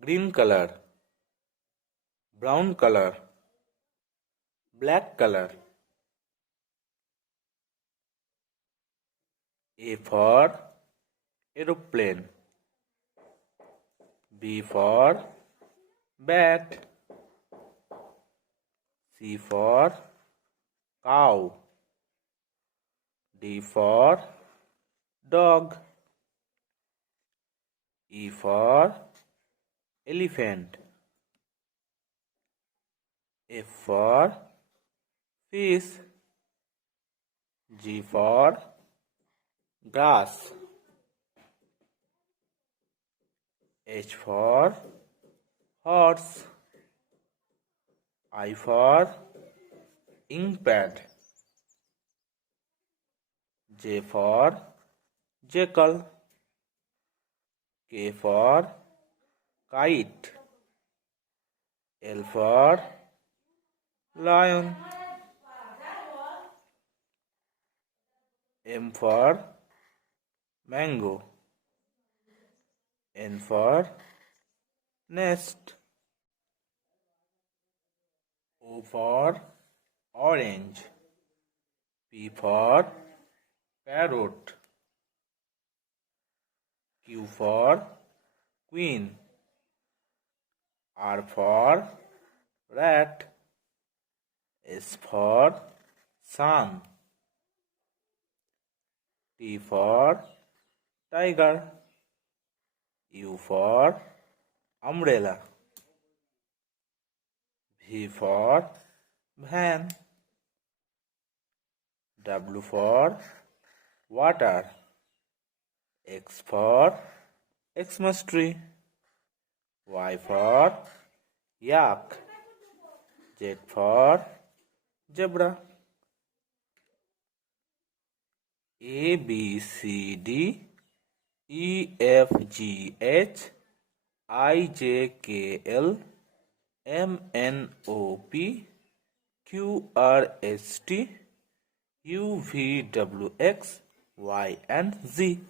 green color, brown color, black color. A for aeroplane, B for bat, C for cow, D for dog, E for elephant, F for fish, G for grass, H for horse, I for ink pad, J for jackal, K for kite, L for lion, M for mango, N for nest, O for orange, P for parrot, Q for queen, R for rat, S for sun, T for tiger, U for umbrella, V for van, W for water, X for Xmas tree, Y for yak, Z for zebra. A B C D E F G H I J K L M N O P Q R S T U V W X Y and Z.